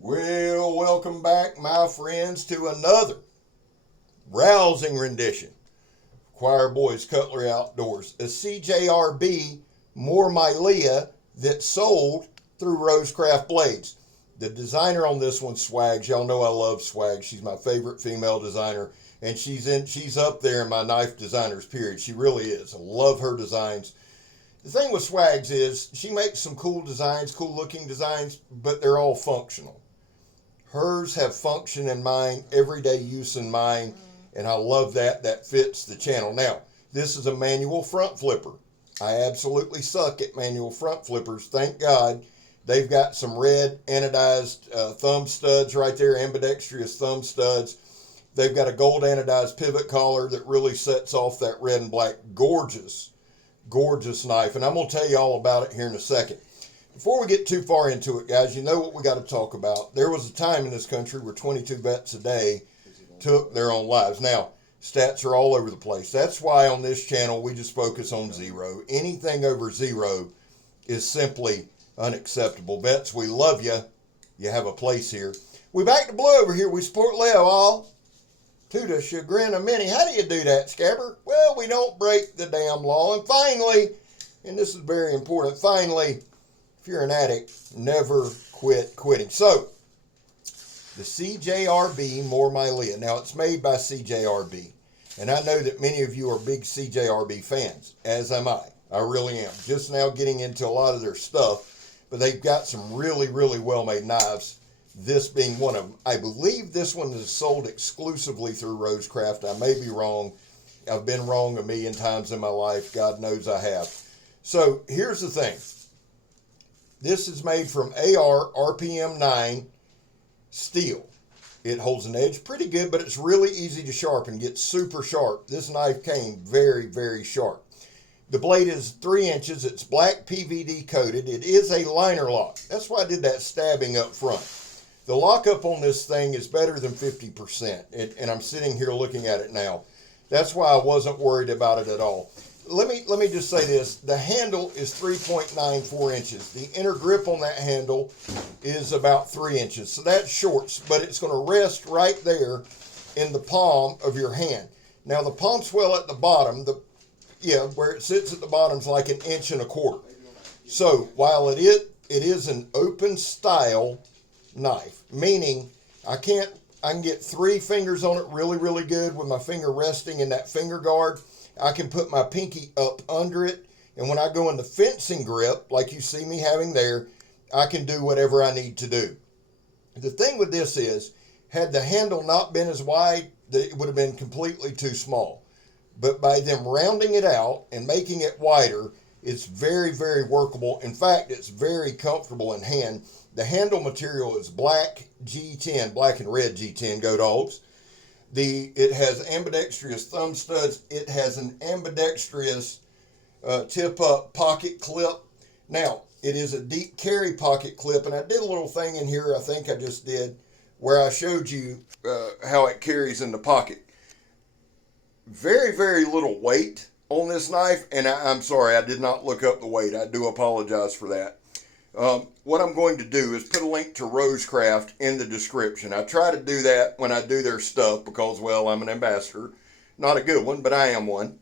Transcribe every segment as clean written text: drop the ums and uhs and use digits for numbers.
Well, welcome back, my friends, to another rousing rendition of Choir Boys Cutlery Outdoors, a CJRB more Maileah that sold through Rosecraft Blades. The designer on this one, Swags. Y'all know I love Swags. She's my favorite female designer, and she's up there in my knife designers, period. She really is. I love her designs. The thing with Swags is she makes some cool designs, cool looking designs, but they're all functional. Hers have function in mind, everyday use in mind, and I love that. That fits the channel. Now, this is a manual front flipper. I absolutely suck at manual front flippers. Thank God they've got some red anodized thumb studs right there, ambidextrous thumb studs. They've got a gold anodized pivot collar that really sets off that red and black. Gorgeous, gorgeous knife, and I'm going to tell you all about it here in a second. Before we get too far into it, guys, you know what we got to talk about. There was a time in this country where 22 vets a day took their own lives. Now, stats are all over the place. That's why on this channel we just focus on zero. Anything over zero is simply unacceptable. Vets, we love you. You have a place here. We back to blue over here. We support Leo all to the chagrin of many. How do you do that, Scabber? Well, we don't break the damn law. And finally, and this is very important, finally, if you're an addict, never quit quitting. So, the CJRB more Maileah. Now, it's made by CJRB. And I know that many of you are big CJRB fans, as am I. I really am. Just now getting into a lot of their stuff, but they've got some really, really well-made knives, this being one of them. I believe this one is sold exclusively through Rosecraft. I may be wrong. I've been wrong a million times in my life. God knows I have. So, here's the thing. This is made from AR RPM 9 steel. It holds an edge pretty good, but it's really easy to sharpen. Gets super sharp. This knife came very, very sharp. The blade is 3 inches. It's black PVD coated. It is a liner lock. That's why I did that stabbing up front. The lockup on this thing is better than 50%, and I'm sitting here looking at it now. That's why I wasn't worried about it at all. Let me just say this. The handle is 3.94 inches. The inner grip on that handle is about 3 inches. So that's short, but it's going to rest right there in the palm of your hand. Now the palm swell at the bottom, where it sits at the bottom is like 1.25 inches. So while it is an open style knife, meaning I can get 3 fingers on it really, really good with my finger resting in that finger guard. I can put my pinky up under it, and when I go in the fencing grip, like you see me having there, I can do whatever I need to do. The thing with this is, had the handle not been as wide, it would have been completely too small. But by them rounding it out and making it wider, it's very, very workable. In fact, it's very comfortable in hand. The handle material is black G10, black and red G10, go dogs. It has ambidextrous thumb studs. It has an ambidextrous tip-up pocket clip. Now, it is a deep carry pocket clip, and I did a little thing in here, I think I just did, where I showed you how it carries in the pocket. Very, very little weight on this knife, and I'm sorry, I did not look up the weight. I do apologize for that. What I'm going to do is put a link to Rosecraft in the description. I try to do that when I do their stuff because, well, I'm an ambassador. Not a good one, but I am one.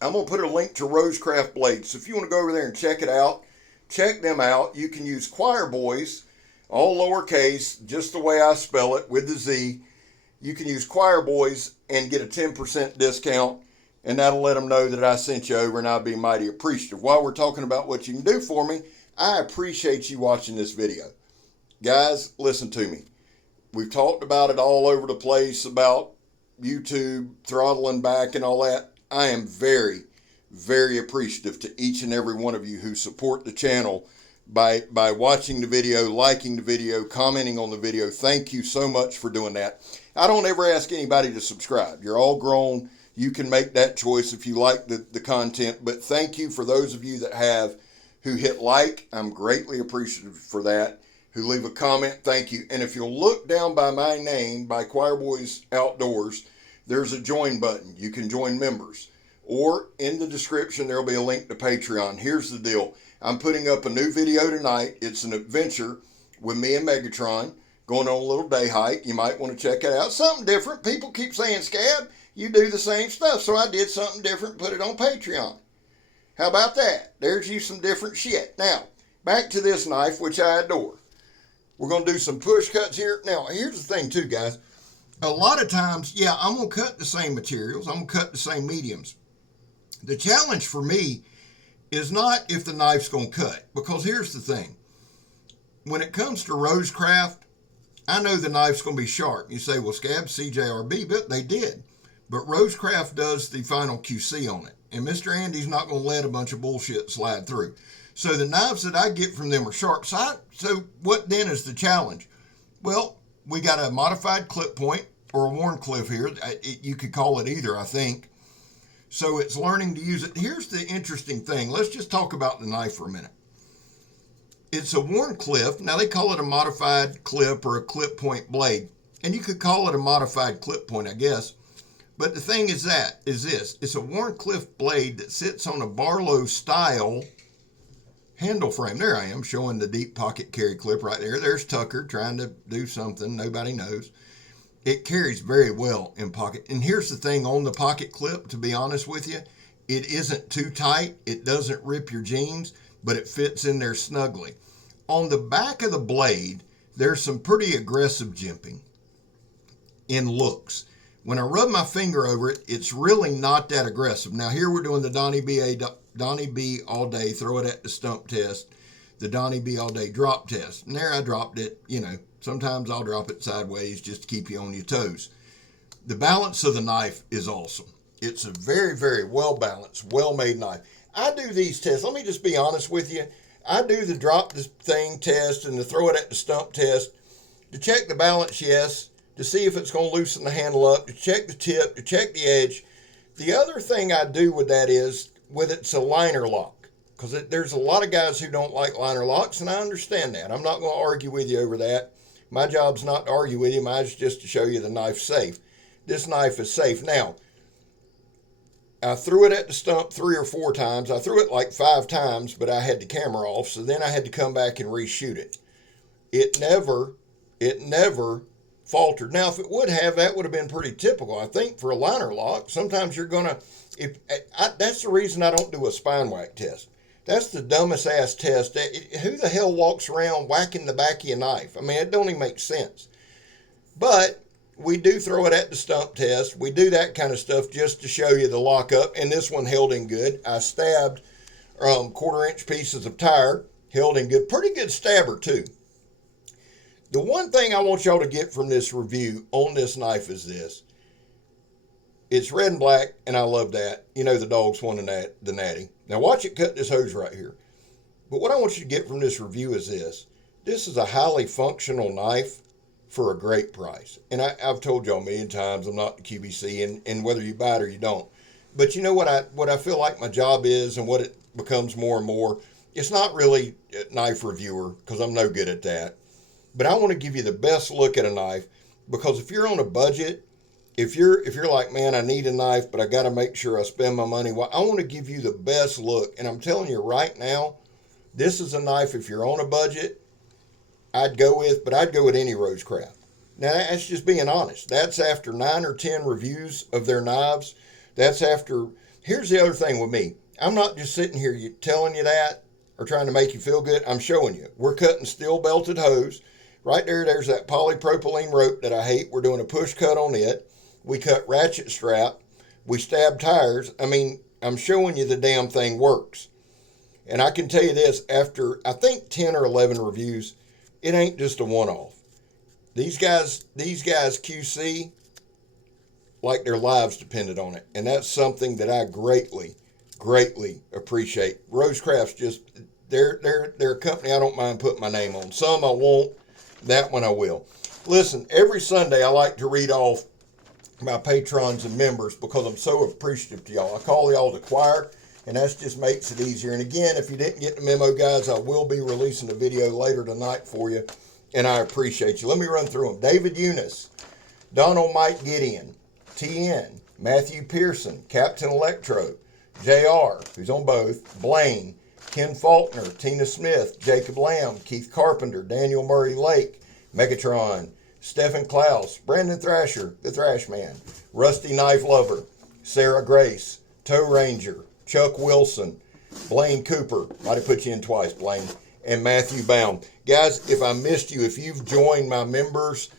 I'm going to put a link to Rosecraft blades. So if you want to go over there and check it out, check them out. You can use Choir Boys, all lowercase, just the way I spell it, with the Z. You can use Choir Boys and get a 10% discount, and that'll let them know that I sent you over, and I'll be mighty appreciative. While we're talking about what you can do for me, I appreciate you watching this video. Guys, listen to me. We've talked about it all over the place about YouTube, throttling back and all that. I am very, very appreciative to each and every one of you who support the channel by watching the video, liking the video, commenting on the video. Thank you so much for doing that. I don't ever ask anybody to subscribe. You're all grown. You can make that choice if you like the content. But thank you for those of you that have, who hit like. I'm greatly appreciative for that. Who leave a comment, thank you. And if you'll look down by my name, by Choir Boys Outdoors, there's a join button. You can join members. Or in the description, there'll be a link to Patreon. Here's the deal. I'm putting up a new video tonight. It's an adventure with me and Megatron going on a little day hike. You might want to check it out. Something different. People keep saying, Scab, you do the same stuff. So I did something different, put it on Patreon. How about that? There's you some different shit. Now, back to this knife, which I adore. We're going to do some push cuts here. Now, here's the thing too, guys. A lot of times, yeah, I'm going to cut the same materials. I'm going to cut the same mediums. The challenge for me is not if the knife's going to cut. Because here's the thing. When it comes to rosecraft, I know the knife's going to be sharp. You say, well, Scab, CJRB, but they did. But rosecraft does the final QC on it. And Mr. Andy's not going to let a bunch of bullshit slide through. So the knives that I get from them are sharp. So what then is the challenge? Well, we got a modified clip point or a worn clip here. You could call it either, I think. So it's learning to use it. Here's the interesting thing. Let's just talk about the knife for a minute. It's a worn clip. Now they call it a modified clip or a clip point blade. And you could call it a modified clip point, I guess. But the thing is this. It's a worn clip blade that sits on a Barlow style handle frame. There I am showing the deep pocket carry clip right there. There's Tucker trying to do something. Nobody knows. It carries very well in pocket. And here's the thing on the pocket clip, to be honest with you, it isn't too tight. It doesn't rip your jeans, but it fits in there snugly. On the back of the blade, there's some pretty aggressive jimping in looks. When I rub my finger over it, it's really not that aggressive. Now here we're doing the Donnie B all day, throw it at the stump test, the Donnie B all day drop test. And there I dropped it, sometimes I'll drop it sideways just to keep you on your toes. The balance of the knife is awesome. It's a very, very well balanced, well made knife. I do these tests. Let me just be honest with you. I do the drop this thing test and the throw it at the stump test to check the balance, yes, to see if it's going to loosen the handle up, to check the tip, to check the edge. The other thing I do with that is, it's a liner lock, because there's a lot of guys who don't like liner locks, and I understand that. I'm not going to argue with you over that. My job's not to argue with you. Mine's just to show you the knife's safe. This knife is safe. Now, I threw it at the stump 3 or 4 times. I threw it like 5 times, but I had the camera off, so then I had to come back and reshoot it. It never faltered. Now, if it would have, that would have been pretty typical. I think for a liner lock, sometimes you're going to, that's the reason I don't do a spine whack test. That's the dumbest ass test. Who the hell walks around whacking the back of your knife? I mean, it don't even make sense. But we do throw it at the stump test. We do that kind of stuff just to show you the lockup. And this one held in good. I stabbed 1/4-inch pieces of tire. Held in good. Pretty good stabber too. The one thing I want y'all to get from this review on this knife is this. It's red and black, and I love that. The dogs wanted the natty. Now watch it cut this hose right here. But what I want you to get from this review is this. This is a highly functional knife for a great price. And I've told y'all a million times, I'm not the QVC, and whether you buy it or you don't. But you know what I feel like my job is, and what it becomes more and more, it's not really a knife reviewer, because I'm no good at that. But I want to give you the best look at a knife, because if you're on a budget, if you're like, man, I need a knife, but I got to make sure I spend my money well, I want to give you the best look. And I'm telling you right now, this is a knife, if you're on a budget, I'd go with, but I'd go with any rosecraft. Now, that's just being honest. That's after 9 or 10 reviews of their knives. That's after, here's the other thing with me. I'm not just sitting here telling you that or trying to make you feel good. I'm showing you. We're cutting steel belted hose. Right there's that polypropylene rope that I hate. We're doing a push cut on it. We cut ratchet strap. We stab tires. I mean, I'm showing you the damn thing works. And I can tell you this, after I think 10 or 11 reviews, it ain't just a one-off. These guys QC like their lives depended on it. And that's something that I greatly, greatly appreciate. Rosecraft's just, they're a company I don't mind putting my name on. Some I won't. That one I will. Listen, every Sunday I like to read off my patrons and members because I'm so appreciative to y'all. I call y'all the choir, and that just makes it easier. And again, if you didn't get the memo, guys, I will be releasing a video later tonight for you, and I appreciate you. Let me run through them. David Eunice, Donald Mike Gideon, TN, Matthew Pearson, Captain Electro, JR, who's on both, Blaine, Ken Faulkner, Tina Smith, Jacob Lamb, Keith Carpenter, Daniel Murray Lake, Megatron, Stephen Klaus, Brandon Thrasher, the Thrash Man, Rusty Knife Lover, Sarah Grace, Toe Ranger, Chuck Wilson, Blaine Cooper, might have put you in twice, Blaine, and Matthew Baum. Guys, if I missed you, if you've joined my members,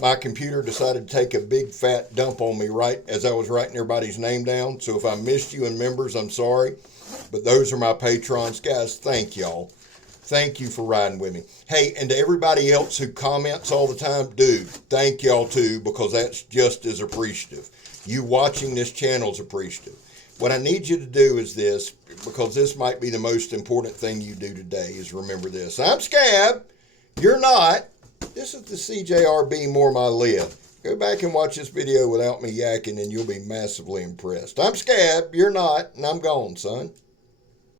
my computer decided to take a big fat dump on me right as I was writing everybody's name down. So if I missed you in members, I'm sorry. But those are my patrons. Guys, thank y'all. Thank you for riding with me. Hey, and to everybody else who comments all the time, dude, thank y'all too, because that's just as appreciative. You watching this channel is appreciative. What I need you to do is this, because this might be the most important thing you do today, is remember this. I'm Scab. You're not. This is the CJRB More Maileah. Go back and watch this video without me yakking and you'll be massively impressed. I'm Scab. You're not. And I'm gone, son.